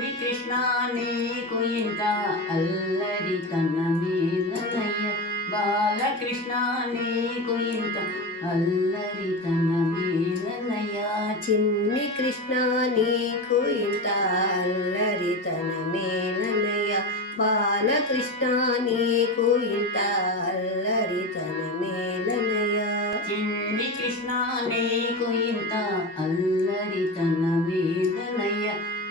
చిన్ని కృష్ణ నీకు ఇంత అల్లరితనమేలనయ్య బాలకృష్ణ నీకు ఇంత అల్లరితనమేలనయ్య చిన్ని కృష్ణ నీకు ఇంత అల్లరితనమేలనయ్య బాలకృష్ణ నీకు ఇంత అల్లరితనమేలనయ్య చిన్ని కృష్ణ నీకు ఇంత అల్లరితనమేలనయ్య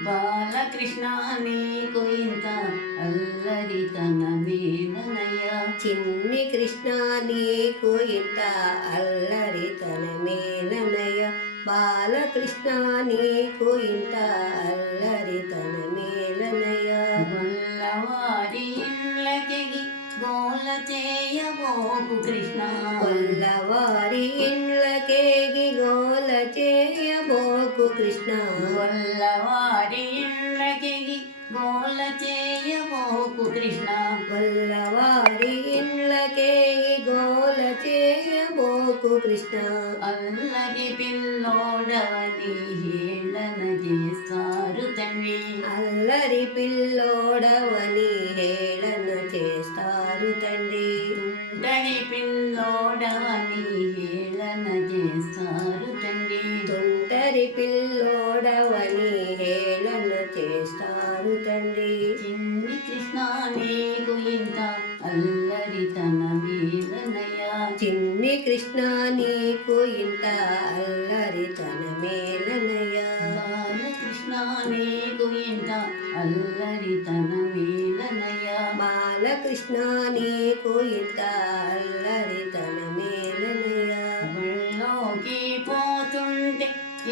బాలకృష్ణ నీకు ఇంత అల్లరితనమేలనయ్య చిన్ని కృష్ణ నీకు ఇంత అల్లరితనమేలనయ్య బాలకృష్ణ నీకు ఇంత అల్లరితనమేలనయ్య గొల్లవారి ఇండ్లకెగి గోల చేయబోకు కృష్ణ గొల్లవారి ఇండ్లకేగి గోల చేయబోకు కృష్ణ గొల్లవారి ఇండ్లకెగి గోల చేయబోకు కృష్ణ గొల్లవారి ఇండ్లకేగి గోల చేయబోకు కృష్ణ అల్లరి పిల్లోడవని హేళన చేస్తారు తండ్రి అల్లరి పిల్లోడవని హేళన చేస్తారు తండ్రి తుంటరి పిల్లోడవని హేళన చేస్తారు తండ్రి తుంటరి పిల్లోడవని హేళన చేస్తారు తండ్రి చిన్ని కృష్ణ నీకు ఇంత అల్లరితనమేలనయ్య చిన్ని కృష్ణ నీకు ఇంత అల్లరితనమేలనయ్య బాలకృష్ణ నీకు ఇంత అల్లరితనమేలనయ్య బాలకృష్ణ నీకు ఇంత అల్లరితనమేలనయ్య బళ్ళోకి పోతుంటే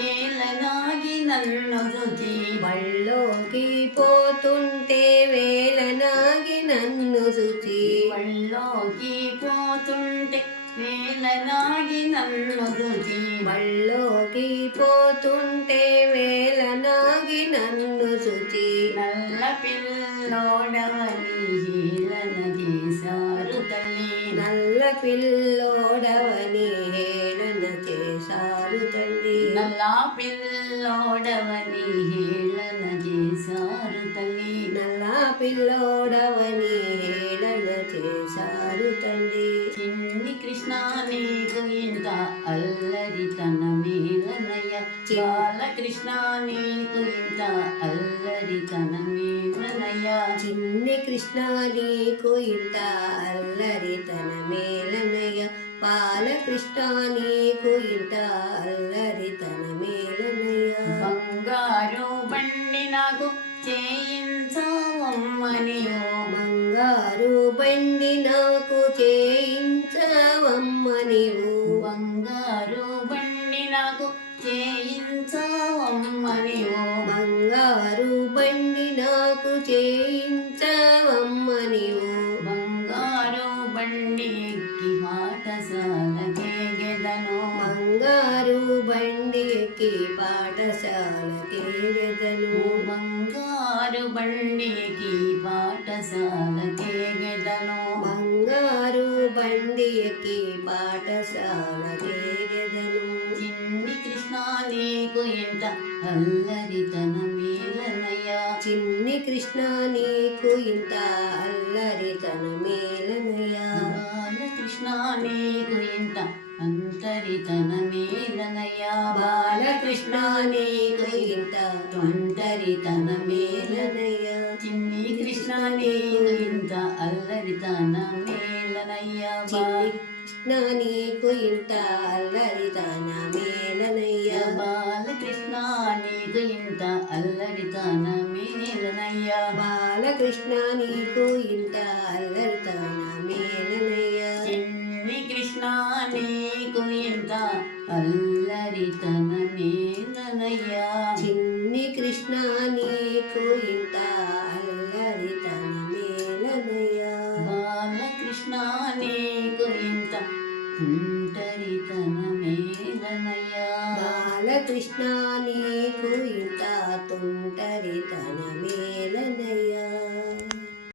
ఏలనాగి నన్ను రుచి బళ్ళోకి పోతుంటే వేలనాగి నన్ను శుచి బళ్ళోకి పోతుంటే వేలనాగి నన్ను రుచి బళ్ళోకి పోతుంటే వేలనాగి నన్ను శుచి నల్ల పిల్లోడవని హేళన చేశారు తల్లి నల్ల పిల్లోడవని హేళన చేశారు తండ్రి నల్ల పిల్లోడవని హేళన చేశారు తల్లి నల్ల పిల్లోడవని హేళన చేశారు తండ్రి చిన్ని కృష్ణ నీకు ఇంత అల్లరితనమేలనయ్య బాలకృష్ణ నీకు ఇంత అల్లరితనమేలనయ్య చిన్ని కృష్ణ నీకు ఇంత అల్లరితనమేలనయ్య బాలకృష్ణ నీకు ఇంత అల్లరితనమేలనయ్య బంగారు బండి నాకు చేయించవమ్మని బంగారు బండి నాకు చేయించవమ్మ నీవు బంగారు బండి నాకు చేయించవమ్మని బంగారు బండి నాకు చేయించవమ్మ నీవు బంగారు బండి ఎక్కి పాఠశాలకే గెదను బంగారు బండి ఎక్కి పాఠశాలకే గెదను బంగారు బండి ఎక్కి పాఠశాలకే గెదను బంగారు బండి ఎక్కి పాఠశాలకే గెదను చిన్ని కృష్ణ నీకు ఎంత అల్లరితనమేలనయ్య చిన్ని కృష్ణ నీకు ఇంత అల్లరితనమేలనయ్య బాలకృష్ణ నీకు ఇంత అంతరితనమేలనయ్య బాలకృష్ణ నీకు ఇంత ఒంటరితనమేలనయ్య చిన్ని కృష్ణ నీకు ఇంత అల్లరితనమేలనయ్య చిన్ని కృష్ణ నీకు ఇంత అల్లరితనమేలనయ్య బాలకృష్ణ నీకు ఇంత అల్లరితనమేలనయ్య బాలకృష్ణ నీకు ఇంత అల్లరితనమేలనయ్య చిన్ని కృష్ణ నీకు ఇంత అల్లరితనమేలనయ్య చిన్ని కృష్ణ నీకు ఇంత అల్లరితనమేలనయ్య బాలకృష్ణ నీకు ఇంత ఒంటరితనమేలనయ్య బాలకృష్ణ